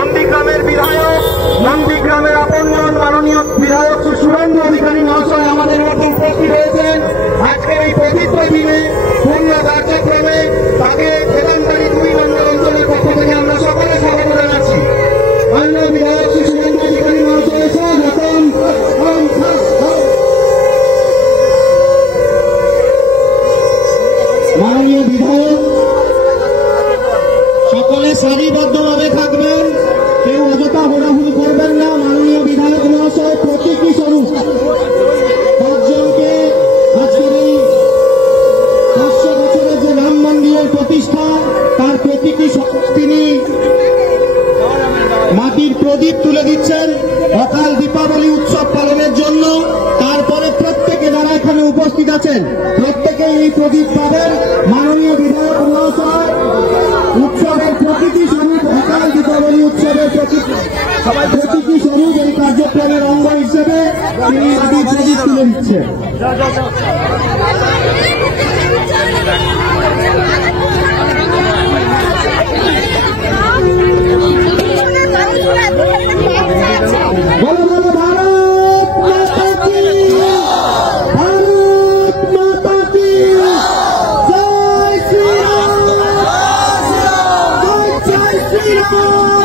নন্দীগ্রামের বিধায়ক, নন্দীগ্রামের আপনজন মাননীয় বিধায়ক শ্রী শুভেন্দু অধিকারী মহাশয় আমাদের মধ্যে উপস্থিত হয়েছেন। আজকের এই পবিত্র দিনে পূর্ণ কার্যক্রমে তাকে প্রধানকারী 2 নম্বর অঞ্চলের পক্ষ থেকে আমরা সকলে স্বাগত জানাচ্ছি। মাননীয় বিধায়ক শ্রী শুভেন্দু অধিকারী মহাশয় স্বাগতম। মাননীয় বিধায়ক সকলে সারিবদ্ধভাবে থাকবেন, কেউ অযথা হোড়াহুড়ি করবেন না। মাননীয় বিধায়ক মহাশয় প্রতীকী স্বরূপ 5 জনকে আজকের এই 500 বছরের যে রাম মন্দিরের প্রতিষ্ঠা তার প্রতীকী স্বরূপ তিনি মাটির প্রদীপ তুলে দিচ্ছেন অকাল দীপাবলি উৎসব পালনের জন্য। তারপরে প্রত্যেকে যারা এখানে উপস্থিত আছেন প্রত্যেকেই এই প্রদীপ পাবেন। মাননীয় বিধায়ক মহাশয় উৎসবের প্রকৃতি স্বরূপ অকাল দীপাবলি উৎসবের প্রকৃতি স্বরূপ এই কার্যক্রমের অঙ্গ হিসেবে তিনি মাটির প্রদীপ তুলে দিচ্ছেন। বলো বলো ভারত মাতা কি, ভারত মাতা কি, জয় শ্রীরাম, জয় শ্রীরাম।